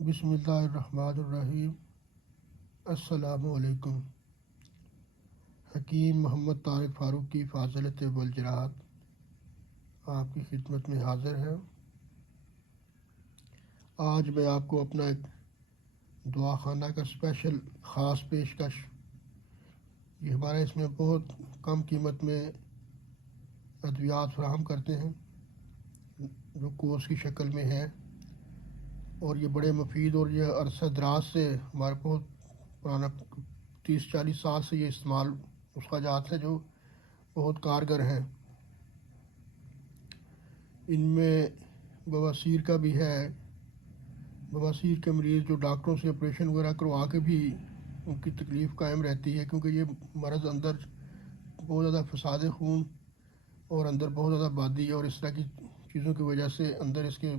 بسم اللہ الرحمن الرحیم۔ السلام علیکم۔ حکیم محمد طارق فاروق کی فاضلت والجراحت آپ کی خدمت میں حاضر ہے۔ آج میں آپ کو اپنا ایک دعا خانہ کا اسپیشل خاص پیشکش، یہ ہمارے اس میں بہت کم قیمت میں ادویات فراہم کرتے ہیں جو کورس کی شکل میں ہیں، اور یہ بڑے مفید، اور یہ عرصہ دراز سے ہمارے بہت پرانا 30-40 سال سے یہ استعمال نسخہ جات ہیں جو بہت کارگر ہیں۔ ان میں بواسیر کا بھی ہے۔ بواسیر کے مریض جو ڈاکٹروں سے آپریشن وغیرہ کروا کے بھی ان کی تکلیف قائم رہتی ہے، کیونکہ یہ مرض اندر بہت زیادہ فساد خون اور اندر بہت زیادہ بادی اور اس طرح کی چیزوں کی وجہ سے اندر اس کے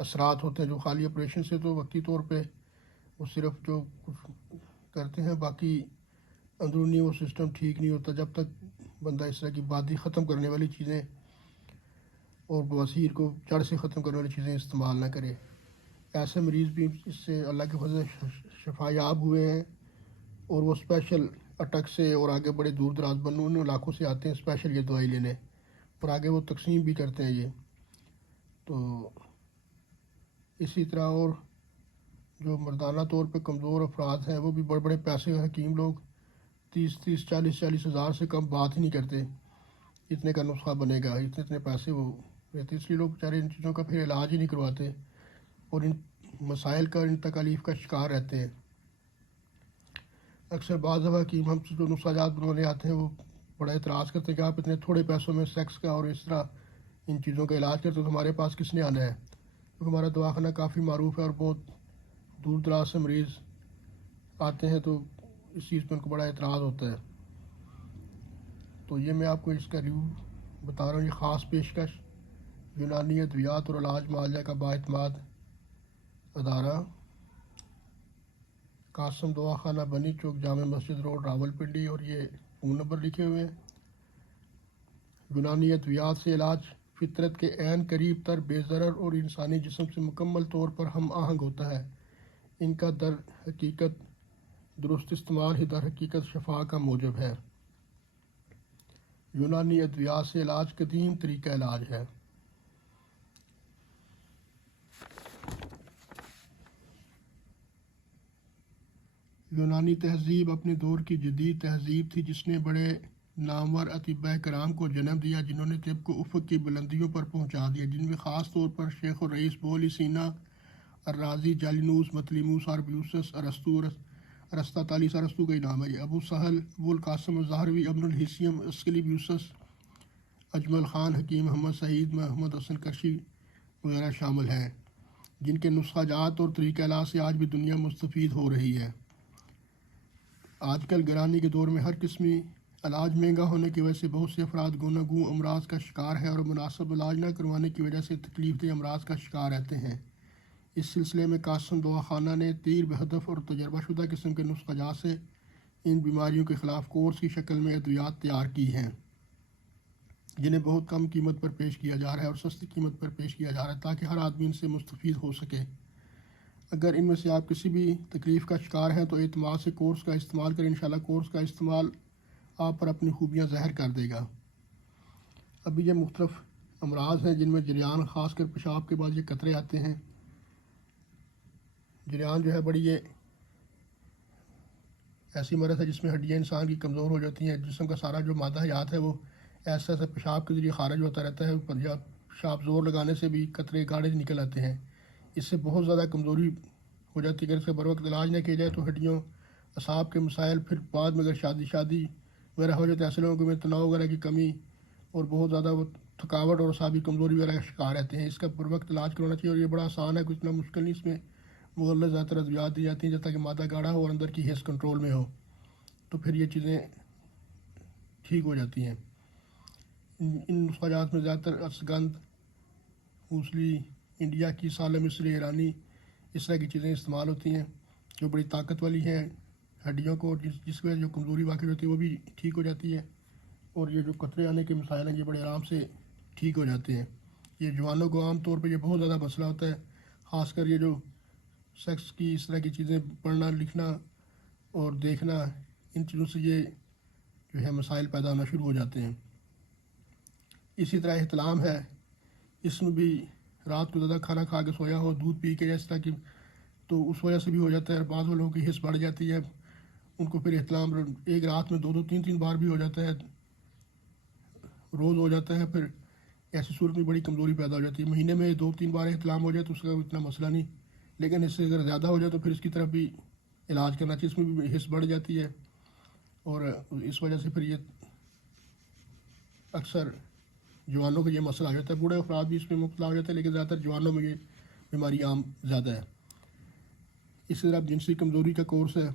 اثرات ہوتے ہیں، جو خالی آپریشن سے تو وقتی طور پہ وہ صرف جو کچھ کرتے ہیں، باقی اندرونی وہ سسٹم ٹھیک نہیں ہوتا جب تک بندہ اس طرح کی بادی ختم کرنے والی چیزیں اور بواسیر کو جڑ سے ختم کرنے والی چیزیں استعمال نہ کرے۔ ایسے مریض بھی اس سے اللہ کے فضل سے شفا یاب ہوئے ہیں، اور وہ اسپیشل اٹک سے اور آگے بڑے دور دراز ان علاقوں سے آتے ہیں اسپیشل یہ دوائی لینے، اور آگے وہ تقسیم بھی کرتے ہیں۔ یہ تو اسی طرح اور جو مردانہ طور پہ کمزور افراد ہیں وہ بھی بڑے بڑے پیسے، حکیم لوگ 30-40 ہزار سے کم بات ہی نہیں کرتے، اتنے کا نسخہ بنے گا، اتنے پیسے وہ رہتے، اس لیے لوگ بیچارے ان چیزوں کا پھر علاج ہی نہیں کرواتے اور ان مسائل کا، ان تکالیف کا شکار رہتے ہیں۔ اکثر بعض دفعہ حکیم ہم سے جو نسخہ جات بنوانے آتے ہیں وہ بڑا اعتراض کرتے ہیں کہ آپ اتنے تھوڑے پیسوں میں سیکس کا اور اس طرح ان چیزوں کا علاج کرتے تو ہمارے پاس کس نے آنا ہے، کیونکہ ہمارا دواخانہ کافی معروف ہے اور بہت دور دراز سے مریض آتے ہیں، تو اس چیز پہ ان کو بڑا اعتراض ہوتا ہے۔ تو یہ میں آپ کو اس کا ریویو بتا رہا ہوں۔ یہ خاص پیشکش یونانی ادویات اور علاج معالجہ کا بااعتماد ادارہ، قاسم دواخانہ، بنی چوک، جامع مسجد روڈ، راولپنڈی، اور یہ فون نمبر لکھے ہوئے ہیں۔ یونانی ادویات سے علاج فطرت کے عین قریب تر، بے ضرر اور انسانی جسم سے مکمل طور پر ہم آہنگ ہوتا ہے۔ ان کا در حقیقت درست استعمال ہی در حقیقت شفا کا موجب ہے۔ یونانی ادویات سے علاج قدیم طریقہ علاج ہے۔ یونانی تہذیب اپنے دور کی جدید تہذیب تھی جس نے بڑے نامور اطباء کرام کو جنم دیا، جنہوں نے طب کو افق کی بلندیوں پر پہنچا دیا، جن میں خاص طور پر شیخ الرئیس بولی سینا، الرازی، جالینوس، مطلیموس، اربیوسس، ارسطاطالیس، ارسطو کا نام ہے، ابو سہل، ابو القاسم الزہروی، ابن الحسیم، اسکلیبیوسس، اجمل خان، حکیم محمد سعید، محمد حسن کرشی وغیرہ شامل ہیں، جن کے نسخہ جات اور طریقہ علاج سے آج بھی دنیا مستفید ہو رہی ہے۔ آج کل گرانی کے دور میں ہر قسمی علاج مہنگا ہونے کی وجہ سے بہت سے افراد گوناگوں امراض کا شکار ہیں اور مناسب علاج نہ کروانے کی وجہ سے تکلیف دہ امراض کا شکار رہتے ہیں۔ اس سلسلے میں قاسم دواخانہ نے تیر بہدف اور تجربہ شدہ قسم کے نسخہ جات سے ان بیماریوں کے خلاف کورس کی شکل میں ادویات تیار کی ہیں، جنہیں بہت کم قیمت پر پیش کیا جا رہا ہے اور سستی قیمت پر پیش کیا جا رہا ہے تاکہ ہر آدمی ان سے مستفید ہو سکے۔ اگر ان میں سے آپ کسی بھی تکلیف کا شکار ہیں تو اعتماد سے کورس کا استعمال کریں، انشاءاللہ کورس کا استعمال آپ پر اپنی خوبیاں ظاہر کر دے گا۔ ابھی یہ مختلف امراض ہیں جن میں جریان، خاص کر پیشاب کے بعد یہ قطرے آتے ہیں۔ جریان جو ہے بڑی یہ ایسی مرض ہے جس میں ہڈیاں انسان کی کمزور ہو جاتی ہیں، جسم کا سارا جو مادہ حیات ہے وہ ایسا ایسا پیشاب کے ذریعے خارج ہوتا رہتا ہے، یا پیشاب زور لگانے سے بھی قطرے گاڑے نکل آتے ہیں۔ اس سے بہت زیادہ کمزوری ہو جاتی ہے۔ اگر اس کا بروقت علاج نہ کیا جائے تو ہڈیوں، اعصاب کے مسائل، پھر بعد میں اگر شادی وغیرہ ہو جاتے ہیں، ایسے لوگوں میں تناؤ وغیرہ کی کمی اور بہت زیادہ وہ تھکاوٹ اور اعصابی کمزوری وغیرہ کا شکار رہتے ہیں۔ اس کا بروقت علاج کروانا چاہیے، اور یہ بڑا آسان ہے، کچھ اتنا مشکل نہیں۔ اس میں مغلظ زیادہ تر ادویات دی جاتی ہیں جب تک کہ مادہ گاڑھا ہو اور اندر کی حص کنٹرول میں ہو، تو پھر یہ چیزیں ٹھیک ہو جاتی ہیں۔ ان نسخہ جات میں زیادہ تر اسگند، موسلی، انڈیا کی سالہ مصری، ایرانی، اس طرح کی چیزیں استعمال ہوتی ہیں جو بڑی طاقت والی ہیں، ہڈیوں کو جس وجہ سے جو کمزوری واقع ہوتی ہے وہ بھی ٹھیک ہو جاتی ہے، اور یہ جو قطرے آنے کے مسائل ہیں یہ بڑے آرام سے ٹھیک ہو جاتے ہیں۔ یہ جوانوں کو عام طور پہ یہ بہت زیادہ مسئلہ ہوتا ہے، خاص کر یہ جو سیکس کی اس طرح کی چیزیں پڑھنا لکھنا اور دیکھنا، ان چیزوں سے یہ جو ہے مسائل پیدا ہونا شروع ہو جاتے ہیں۔ اسی طرح احتلام ہے، اس میں بھی رات کو زیادہ کھانا کھا کے سویا ہو، دودھ پی کے یا اس طرح کی، تو اس وجہ سے بھی ہو جاتا ہے۔ بعض لوگوں کی حس بڑھ جاتی ہے، ان کو پھر احتلام ایک رات میں 2 3 3 بار بھی ہو جاتا ہے، روز ہو جاتا ہے۔ پھر ایسی صورت میں بڑی کمزوری پیدا ہو جاتی ہے۔ مہینے میں 2 3 بار احتلام ہو جائے تو اس کا اتنا مسئلہ نہیں، لیکن اس سے اگر زیادہ ہو جائے تو پھر اس کی طرف بھی علاج کرنا چاہیے۔ اس میں بھی حس بڑھ جاتی ہے اور اس وجہ سے پھر یہ اکثر جوانوں کا یہ مسئلہ آ جاتا ہے۔ بوڑھے افراد بھی اس میں مبتلا ہو جاتے ہیں، لیکن زیادہ تر جوانوں میں یہ بیماری عام زیادہ ہے۔ اسی طرح جنسی کمزوری کا کورس ہے،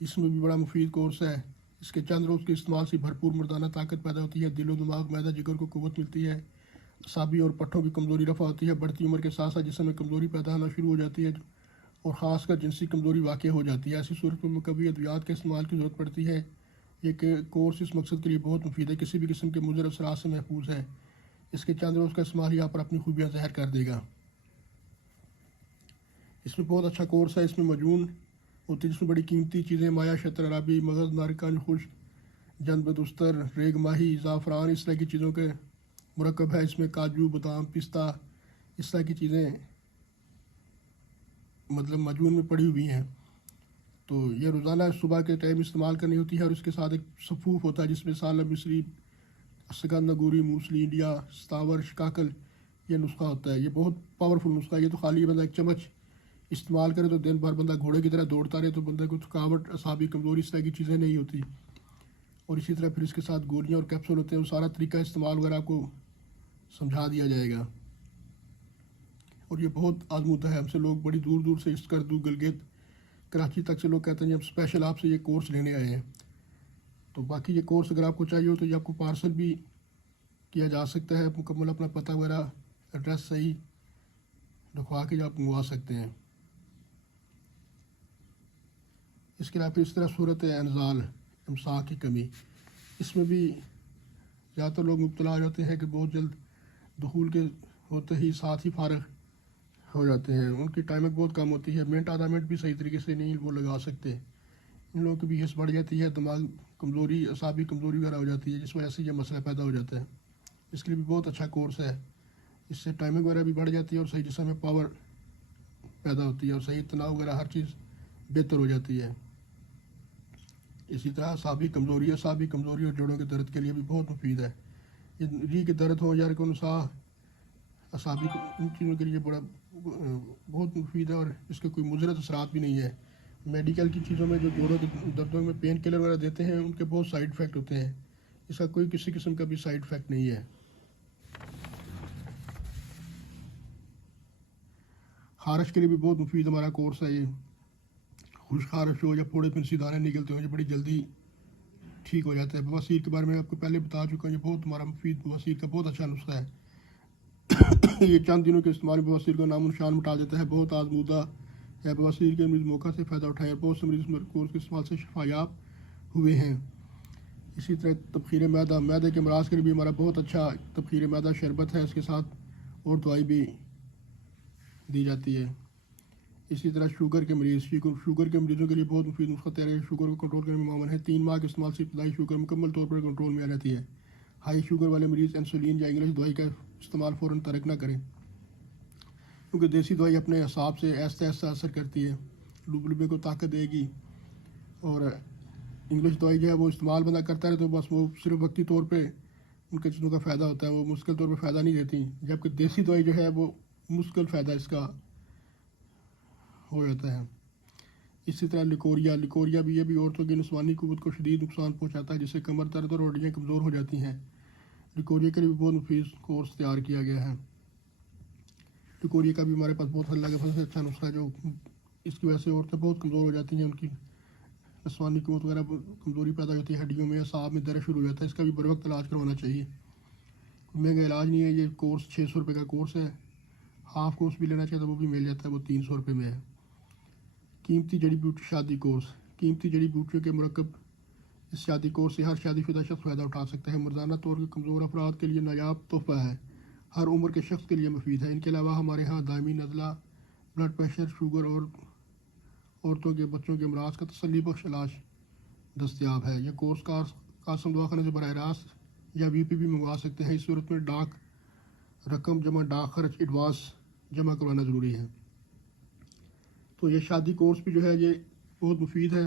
اس میں بھی بڑا مفید کورس ہے۔ اس کے چند روز کے استعمال سے بھرپور مردانہ طاقت پیدا ہوتی ہے، دل و دماغ، معدہ، جگر کو قوت ملتی ہے، اعصابی اور پٹھوں کی کمزوری رفع ہوتی ہے، بڑھتی عمر کے ساتھ ساتھ جسم میں کمزوری پیدا ہونا شروع ہو جاتی ہے اور خاص کر جنسی کمزوری واقع ہو جاتی ہے۔ ایسی صورت میں مقوی ادویات کے استعمال کی ضرورت پڑتی ہے۔ یہ کورس اس مقصد کے لیے بہت مفید ہے، کسی بھی قسم کے مضر اثرات سے محفوظ ہے۔ اس کے چند روز کا استعمال ہی آپ پر اپنی خوبیاں ظاہر کر دے گا۔ اس میں بہت اچھا کورس ہے۔ اس میں مجون ہوتی ہے جس میں بڑی قیمتی چیزیں، مایا، شتر، عرابی، مغز، نارکن، خشک، جنب دستر، ریگ ماہی، زعفران، اس طرح کی چیزوں کے مرکب ہے۔ اس میں کاجو، بادام، پستہ، اس طرح کی چیزیں مطلب مجون میں پڑی ہوئی ہیں۔ تو یہ روزانہ صبح کے ٹائم استعمال کرنی ہوتی ہے، اور اس کے ساتھ ایک صفوف ہوتا ہے جس میں سالہ، مصری، سکند، نگوری، موسلی، انڈیا، ستاور، شکاکل، یہ نسخہ ہوتا ہے۔ یہ بہت پاورفل نسخہ ہے۔ یہ تو خالی بندہ ایک چمچ استعمال کرے تو دن بھر بندہ گھوڑے کی طرح دوڑتا رہے، تو بندہ کو تھکاوٹ، اعصابی کمزوری، اس طرح کی چیزیں نہیں ہوتی۔ اور اسی طرح پھر اس کے ساتھ گولیاں اور کیپسول ہوتے ہیں، وہ سارا طریقہ استعمال وغیرہ آپ کو سمجھا دیا جائے گا۔ اور یہ بہت آزمودہ ہے، ہم سے لوگ بڑی دور دور سے اسکردو، گلگت، کراچی تک سے لوگ کہتے ہیں ہم اسپیشل آپ سے یہ کورس لینے آئے ہیں۔ تو باقی یہ کورس اگر آپ کو چاہیے ہو تو یہ آپ کو پارسل بھی کیا جا سکتا ہے، مکمل اپنا پتہ وغیرہ، ایڈریس صحیح لکھوا کے آپ منگوا سکتے ہیں۔ اس کے علاوہ پھر اس طرح صورت انزال، امساک کی کمی، اس میں بھی زیادہ تر لوگ مبتلا ہو جاتے ہیں کہ بہت جلد دخول کے ہوتے ہی ساتھ ہی فارغ ہو جاتے ہیں، ان کی ٹائمنگ بہت کم ہوتی ہے، منٹ آدھا منٹ بھی صحیح طریقے سے نہیں وہ لگا سکتے۔ ان لوگوں کی بھی حس بڑھ جاتی ہے، دماغ کمزوری، اعصابی کمزوری وغیرہ ہو جاتی ہے، جس وجہ سے یہ مسئلہ پیدا ہو جاتا ہے۔ اس کے لیے بھی بہت اچھا کورس ہے، اس سے ٹائمنگ وغیرہ بھی بڑھ جاتی ہے اور صحیح جسم میں پاور پیدا ہوتی ہے اور صحیح تناؤ وغیرہ ہر چیز بہتر ہو جاتی ہے۔ اسی طرح اعصابی کمزوری اور جوڑوں کے درد کے لیے بھی بہت مفید ہے۔ یہ ری کے درد ہو یا رکن سا، اعصابی، ان چیزوں کے لیے بہت مفید ہے، اور اس کے کوئی مضر اثرات بھی نہیں ہے۔ میڈیکل کی چیزوں میں جو جوڑوں کے دردوں میں پین کلر وغیرہ دیتے ہیں، ان کے بہت سائیڈ افیکٹ ہوتے ہیں، اس کا کوئی کسی قسم کا بھی سائیڈ افیکٹ نہیں ہے۔ خارش کے لیے بھی بہت مفید ہمارا کورس ہے۔ یہ خشک خارش ہو یا پھوڑے پھنسی دانے نکلتے ہوں، یہ بڑی جلدی ٹھیک ہو جاتا ہے۔ بواسیر کے بارے میں آپ کو پہلے بتا چکا ہوں، یہ بہت ہمارا مفید بواسیر کا بہت اچھا نسخہ ہے۔ یہ چند دنوں کے استعمال بواسیر کا نام و نشان مٹا دیتا ہے، بہت آزمودہ ہے۔ بواسیر کے مریض موقع سے فائدہ اٹھائے، بہت سے مریض کورس کے استعمال سے شفا یاب ہوئے ہیں۔ اسی طرح تبخیر معدہ، معدے کے امراض کے لیے بھی ہمارا بہت اچھا تبخیر معدہ شربت ہے، اس کے ساتھ اور دوائی بھی دی جاتی ہے۔ اسی طرح شوگر کے مریضوں کے لیے بہت مفید نسخہ تیار ہے، شوگر کو کنٹرول کرنے میں معاون ہے۔ 3 ماہ کے استعمال سے ابتدائی شوگر مکمل طور پر کنٹرول میں آ جاتی ہے۔ ہائی شوگر والے مریض انسولین یا انگلش دوائی کا استعمال فوراً ترک نہ کریں، کیونکہ دیسی دوائی اپنے حساب سے آہستہ آہستہ اثر کرتی ہے، لبے کو طاقت دے گی، اور انگلش دوائی جو ہے وہ استعمال بندہ کرتا ہے تو بس وہ صرف وقتی طور پہ ان کے چیزوں کا فائدہ ہوتا ہے، وہ مستقل طور پہ فائدہ نہیں دیتی، جبکہ دیسی دوائی جو ہے وہ مستقل فائدہ اس کا ہو جاتا ہے۔ اسی طرح لیکوریا بھی، یہ بھی عورتوں کی نسوانی قوت کو شدید نقصان پہنچاتا ہے، جس سے کمر درد اور ہڈیاں کمزور ہو جاتی ہیں۔ لیکوریا کے لیے بھی بہت مفید کورس تیار کیا گیا ہے۔ لیکوریا کا بھی ہمارے پاس بہت اللہ کے فضل سے اچھا نسخہ ہے، جو اس کی وجہ سے عورتیں بہت کمزور ہو جاتی ہیں، ان کی نسوانی قوت وغیرہ کمزوری پیدا ہوتی ہے، ہڈیوں میں، اعصاب میں درد شروع ہو جاتا ہے، اس کا بھی بر وقت علاج کروانا چاہیے۔ مہنگا علاج نہیں ہے، یہ کورس 600 روپے کا کورس ہے، ہاف کورس بھی لینا چاہے تو وہ بھی مل جاتا ہے، وہ 300 روپے میں ہے۔ قیمتی جڑی بوٹی شادی کورس، قیمتی جڑی بوٹیوں کے مرکب، اس شادی کورس سے ہر شادی شدہ شخص فائدہ اٹھا سکتا ہے، مردانہ طور پر کمزور افراد کے لیے نایاب تحفہ ہے، ہر عمر کے شخص کے لیے مفید ہے۔ ان کے علاوہ ہمارے ہاں دائمی نزلہ، بلڈ پریشر، شوگر اور عورتوں کے بچوں کے امراض کا تسلی بخش علاج دستیاب ہے۔ یہ کورس قاسم دواخانے سے براہ راست یا وی پی بھی منگوا سکتے ہیں۔ اس صورت میں ڈاک رقم جمع ڈاک خرچ ایڈوانس جمع کروانا ضروری ہے۔ تو یہ شادی کورس بھی جو ہے یہ بہت مفید ہے۔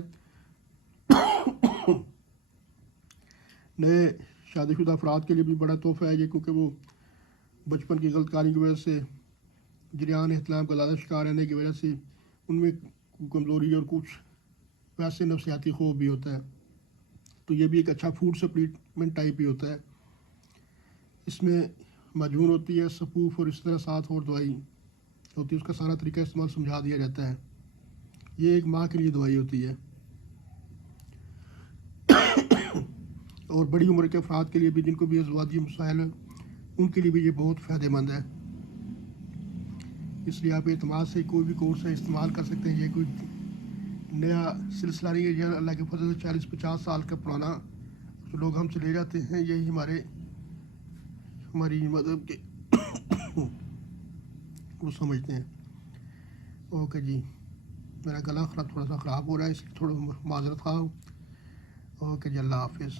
نئے شادی شدہ افراد کے لیے بھی بڑا تحفہ ہے یہ، کیونکہ وہ بچپن کی غلط کاری کی وجہ سے، جریان احتلام کا زیادہ شکار رہنے کی وجہ سے ان میں کمزوری اور کچھ ویسے نفسیاتی خوف بھی ہوتا ہے۔ تو یہ بھی ایک اچھا فوڈ سپلیمنٹ ٹائپ ہی ہوتا ہے۔ اس میں معجون ہوتی ہے، سپوف اور اس طرح ساتھ اور دوائی ہوتی ہے، اس کا سارا طریقہ استعمال سمجھا دیا جاتا ہے۔ یہ ایک ماہ کے لیے دوائی ہوتی ہے اور بڑی عمر کے افراد کے لیے بھی، جن کو بھی ازدواجی مسائل ہیں، ان کے لیے بھی یہ بہت فائدہ مند ہے۔ اس لیے آپ اعتماد سے کوئی بھی کورس ہے استعمال کر سکتے ہیں۔ یہ کوئی نیا سلسلہ نہیں ہے، یہ اللہ کے فضل سے 40-50 سال کا پرانا جو لوگ ہم سے لے جاتے ہیں، یہی ہماری مذہب کے وہ سمجھتے ہیں۔ اوکے جی، میرا گلا تھوڑا سا خراب ہو رہا ہے، اس لیے تھوڑا معذرت خواہ ہوں۔ اوکے جی، اللہ حافظ۔